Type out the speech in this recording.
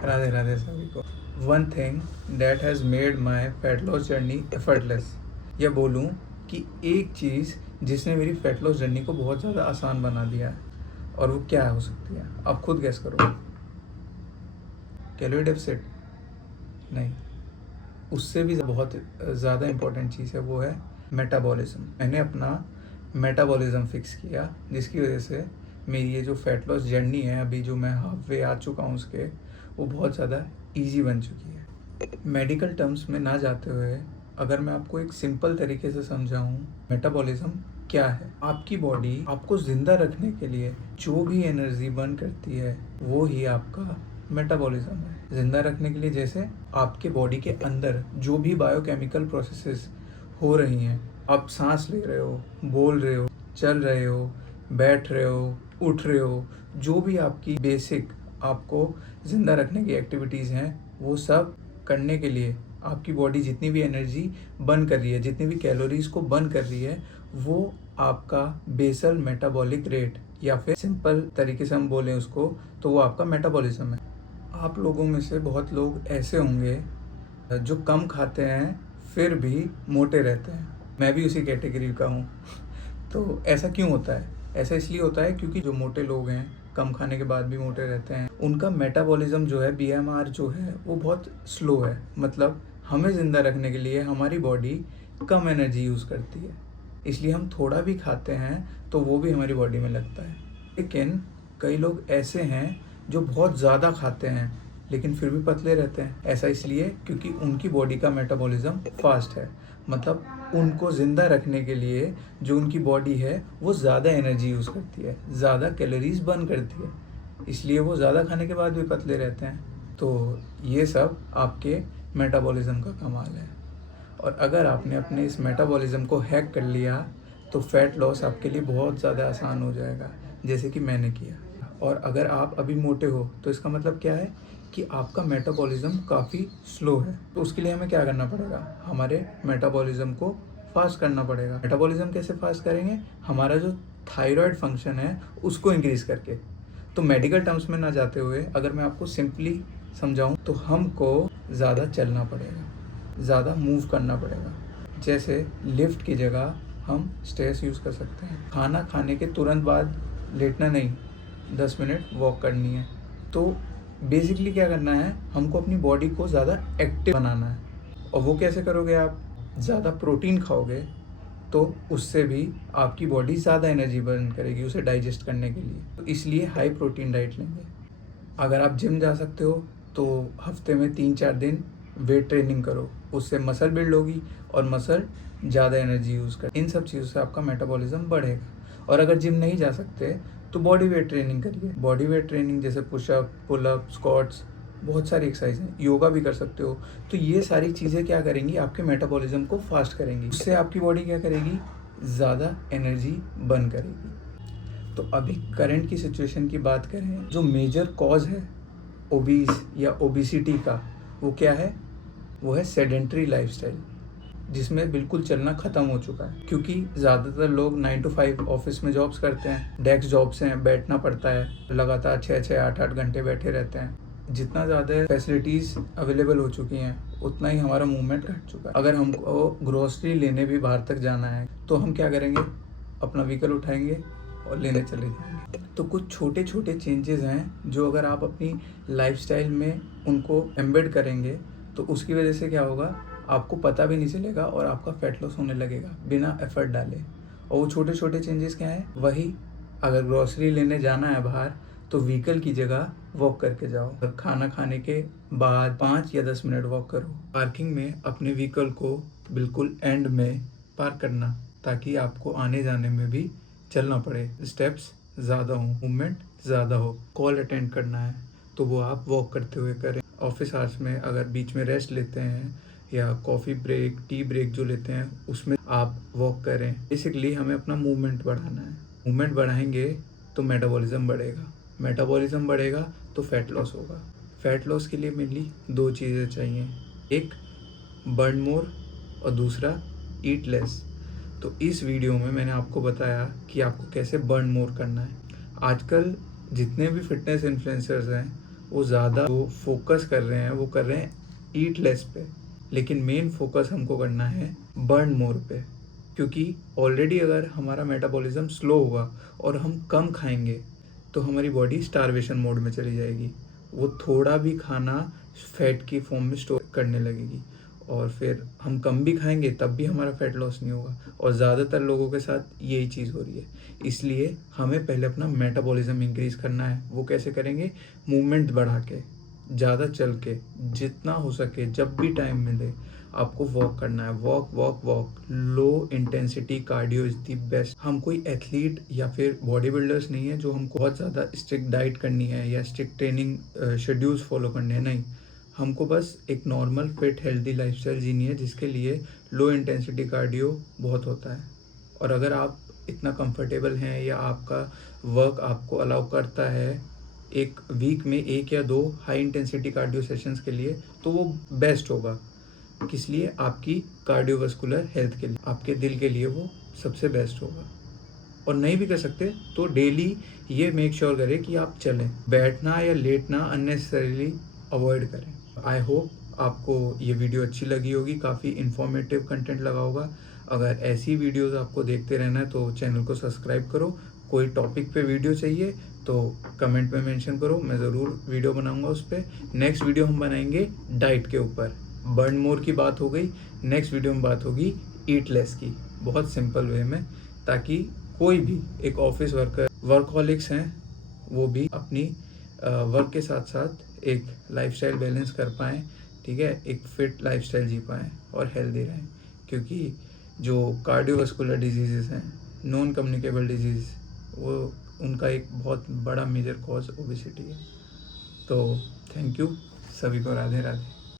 राधे राधे सभी को। One thing that has made my fat loss journey effortless, या बोलूँ कि एक चीज़ जिसने मेरी फैट लॉस जर्नी को बहुत ज़्यादा आसान बना दिया है, और वो क्या हो सकती है? आप खुद गैस करो। Calorie deficit? नहीं, उससे भी बहुत ज़्यादा इम्पोर्टेंट चीज़ है, वो है मेटाबॉलिज्म। मैंने अपना मेटाबॉलिज्म फिक्स किया, जिसकी वजह से मेरी ये जो फैट लॉस जर्नी है, अभी जो मैं हाफ वे आ चुका हूँ उसके, वो बहुत ज़्यादा ईजी बन चुकी है। मेडिकल टर्म्स में ना जाते हुए अगर मैं आपको एक सिंपल तरीके से समझाऊँ, मेटाबॉलिज्म क्या है? आपकी बॉडी आपको ज़िंदा रखने के लिए जो भी एनर्जी बर्न करती है, वो ही आपका मेटाबॉलिज्म है। ज़िंदा रखने के लिए जैसे आपके बॉडी के अंदर जो भी बायोकेमिकल प्रोसेसेस हो रही हैं, आप सांस ले रहे हो, बोल रहे हो, चल रहे हो, बैठ रहे हो, उठ रहे हो, जो भी आपकी बेसिक आपको ज़िंदा रखने की एक्टिविटीज़ हैं, वो सब करने के लिए आपकी बॉडी जितनी भी एनर्जी बर्न कर रही है, जितनी भी कैलोरीज़ को बर्न कर रही है, वो आपका बेसल मेटाबॉलिक रेट, या फिर सिंपल तरीके से हम बोलें उसको, तो वो आपका मेटाबॉलिज्म है। आप लोगों में से बहुत लोग ऐसे होंगे जो कम खाते हैं फिर भी मोटे रहते हैं। मैं भी उसी कैटेगरी का हूँ। तो ऐसा क्यों होता है? ऐसा इसलिए होता है क्योंकि जो मोटे लोग हैं, कम खाने के बाद भी मोटे रहते हैं, उनका मेटाबॉलिज्म जो है, बीएमआर जो है, वो बहुत स्लो है। मतलब हमें ज़िंदा रखने के लिए हमारी बॉडी कम एनर्जी यूज़ करती है, इसलिए हम थोड़ा भी खाते हैं तो वो भी हमारी बॉडी में लगता है। लेकिन कई लोग ऐसे हैं जो बहुत ज़्यादा खाते हैं लेकिन फिर भी पतले रहते हैं। ऐसा इसलिए क्योंकि उनकी बॉडी का मेटाबॉलिज्म फास्ट है। मतलब उनको ज़िंदा रखने के लिए जो उनकी बॉडी है, वो ज़्यादा एनर्जी यूज़ करती है, ज़्यादा कैलोरीज बर्न करती है, इसलिए वो ज़्यादा खाने के बाद भी पतले रहते हैं। तो ये सब आपके मेटाबॉलिज्म का कमाल है। और अगर आपने अपने इस मेटाबॉलिज्म को हैक कर लिया तो फैट लॉस आपके लिए बहुत ज़्यादा आसान हो जाएगा, जैसे कि मैंने किया। और अगर आप अभी मोटे हो तो इसका मतलब क्या है कि आपका मेटाबॉलिज्म काफ़ी स्लो है। तो उसके लिए हमें क्या करना पड़ेगा? हमारे मेटाबॉलिज्म को फास्ट करना पड़ेगा। मेटाबॉलिज्म कैसे फास्ट करेंगे? हमारा जो थायराइड फंक्शन है उसको इंक्रीज़ करके। तो मेडिकल टर्म्स में ना जाते हुए अगर मैं आपको सिंपली समझाऊँ तो हमको ज़्यादा चलना पड़ेगा, ज़्यादा मूव करना पड़ेगा। जैसे लिफ्ट की जगह हम स्टेयर्स यूज़ कर सकते हैं। खाना खाने के तुरंत बाद लेटना नहीं, 10 मिनट वॉक करनी है। तो बेसिकली क्या करना है, हमको अपनी बॉडी को ज़्यादा एक्टिव बनाना है। और वो कैसे करोगे? आप ज़्यादा प्रोटीन खाओगे तो उससे भी आपकी बॉडी ज़्यादा एनर्जी बर्न करेगी उसे डाइजेस्ट करने के लिए। तो इसलिए हाई प्रोटीन डाइट लेंगे। अगर आप जिम जा सकते हो तो हफ्ते में 3-4 दिन वेट ट्रेनिंग करो, उससे मसल बिल्ड होगी और मसल ज़्यादा एनर्जी यूज़ कर। इन सब चीज़ों से आपका मेटाबॉलिज्म बढ़ेगा। और अगर जिम नहीं जा सकते तो बॉडी वेट ट्रेनिंग करिए। बॉडी वेट ट्रेनिंग जैसे पुशअप, पुलअप, स्क्वाट्स, बहुत सारी एक्सरसाइज हैं। योगा भी कर सकते हो। तो ये सारी चीज़ें क्या करेंगी? आपके मेटाबॉलिज्म को फास्ट करेंगी। उससे आपकी बॉडी क्या करेगी? ज़्यादा एनर्जी बर्न करेगी। तो अभी करंट की सिचुएशन की बात करें, जो मेजर कॉज है ओबीस या ओबिसिटी का, वो क्या है? वो है सेडेंट्री लाइफस्टाइल, जिसमें बिल्कुल चलना ख़त्म हो चुका है। क्योंकि ज़्यादातर लोग 9 to 5 ऑफिस में जॉब्स करते हैं, डेस्क जॉब्स हैं, बैठना पड़ता है, लगातार 6-6, 8-8 घंटे बैठे रहते हैं। जितना ज़्यादा फैसिलिटीज़ अवेलेबल हो चुकी हैं, उतना ही हमारा मूवमेंट घट चुका है। अगर हमको ग्रोसरी लेने भी बाहर तक जाना है तो हम क्या करेंगे? अपना व्हीकल उठाएंगे और लेने चले जाएंगे। तो कुछ छोटे छोटे चेंजेस हैं जो अगर आप अपनी लाइफस्टाइल में उनको एम्बेड करेंगे तो उसकी वजह से क्या होगा, आपको पता भी नहीं चलेगा और आपका फैट लॉस होने लगेगा बिना एफर्ट डाले। और वो छोटे छोटे चेंजेस क्या हैं? वही, अगर ग्रॉसरी लेने जाना है बाहर तो व्हीकल की जगह वॉक करके जाओ। खाना खाने के बाद 5 या 10 मिनट वॉक करो। पार्किंग में अपने व्हीकल को बिल्कुल एंड में पार्क करना, ताकि आपको आने जाने में भी चलना पड़े, स्टेप्स ज़्यादा हो, मूवमेंट ज़्यादा हो। कॉल अटेंड करना है तो वो आप वॉक करते हुए करें। ऑफिस आवर्स में अगर बीच में रेस्ट लेते हैं या कॉफ़ी ब्रेक, टी ब्रेक जो लेते हैं, उसमें आप वॉक करें। बेसिकली हमें अपना मूवमेंट बढ़ाना है। मूवमेंट बढ़ाएंगे तो मेटाबॉलिज्म बढ़ेगा, मेटाबॉलिज्म बढ़ेगा तो फैट लॉस होगा। फैट लॉस के लिए मेनली 2 चीज़ें चाहिए, एक बर्न मोर और दूसरा ईट लेस। तो इस वीडियो में मैंने आपको बताया कि आपको कैसे बर्न मोर करना है। आजकल जितने भी फिटनेस इन्फ्लुएंसर्स हैं वो ज़्यादा जो फोकस कर रहे हैं वो कर रहे हैं ईट लेस पे, लेकिन मेन फोकस हमको करना है बर्न मोर पे। क्योंकि ऑलरेडी अगर हमारा मेटाबॉलिज्म स्लो होगा और हम कम खाएंगे तो हमारी बॉडी स्टारवेशन मोड में चली जाएगी। वो थोड़ा भी खाना फैट की फॉर्म में स्टोर करने लगेगी और फिर हम कम भी खाएंगे तब भी हमारा फैट लॉस नहीं होगा। और ज़्यादातर लोगों के साथ यही चीज़ हो रही है। इसलिए हमें पहले अपना मेटाबॉलिज्म इंक्रीज़ करना है। वो कैसे करेंगे? मूवमेंट बढ़ा के, ज़्यादा चल के, जितना हो सके जब भी टाइम मिले आपको वॉक करना है। Walk walk walk. Low intensity cardio is the best. हम कोई एथलीट या फिर बॉडी बिल्डर्स नहीं है जो हमको बहुत ज़्यादा स्ट्रिक्ट डाइट करनी है या स्ट्रिक्ट ट्रेनिंग शेड्यूल्स फॉलो करने हैं। नहीं, हमको बस एक नॉर्मल फिट हेल्दी लाइफस्टाइल जीनी है जिसके लिए लो इंटेंसिटी कार्डियो बहुत होता है। और अगर आप इतना कंफर्टेबल हैं या आपका वर्क आपको अलाउ करता है एक वीक में 1 या 2 हाई इंटेंसिटी कार्डियो सेशंस के लिए, तो वो बेस्ट होगा। किस लिए? आपकी कार्डियोवास्कुलर हेल्थ के लिए, आपके दिल के लिए वो सबसे बेस्ट होगा। और नहीं भी कर सकते तो डेली ये मेक श्योर करें कि आप चलें। बैठना या लेटना अननेसेसरीली अवॉइड करें। आई होप आपको ये वीडियो अच्छी लगी होगी, काफ़ी इन्फॉर्मेटिव कंटेंट लगा होगा। अगर ऐसी वीडियोस आपको देखते रहना है तो चैनल को सब्सक्राइब करो। कोई टॉपिक पे वीडियो चाहिए तो कमेंट में मेंशन करो, मैं ज़रूर वीडियो बनाऊंगा उस पर। नेक्स्ट वीडियो हम बनाएंगे डाइट के ऊपर। बर्न मोर की बात हो गई, नेक्स्ट वीडियो में बात होगी ईट लेस की, बहुत सिंपल वे में, ताकि कोई भी एक ऑफिस वर्कहॉलिक्स हैं वो भी अपनी वर्क के साथ साथ एक लाइफस्टाइल बैलेंस कर पाएँ। ठीक है, एक फिट लाइफस्टाइल जी पाएँ और हेल्दी रहें। क्योंकि जो कार्डियोवास्कुलर डिजीज़ हैं, नॉन कम्युनिकेबल डिजीज़, वो उनका एक बहुत बड़ा मेजर कॉज ओबेसिटी है। तो थैंक यू, सभी को राधे राधे।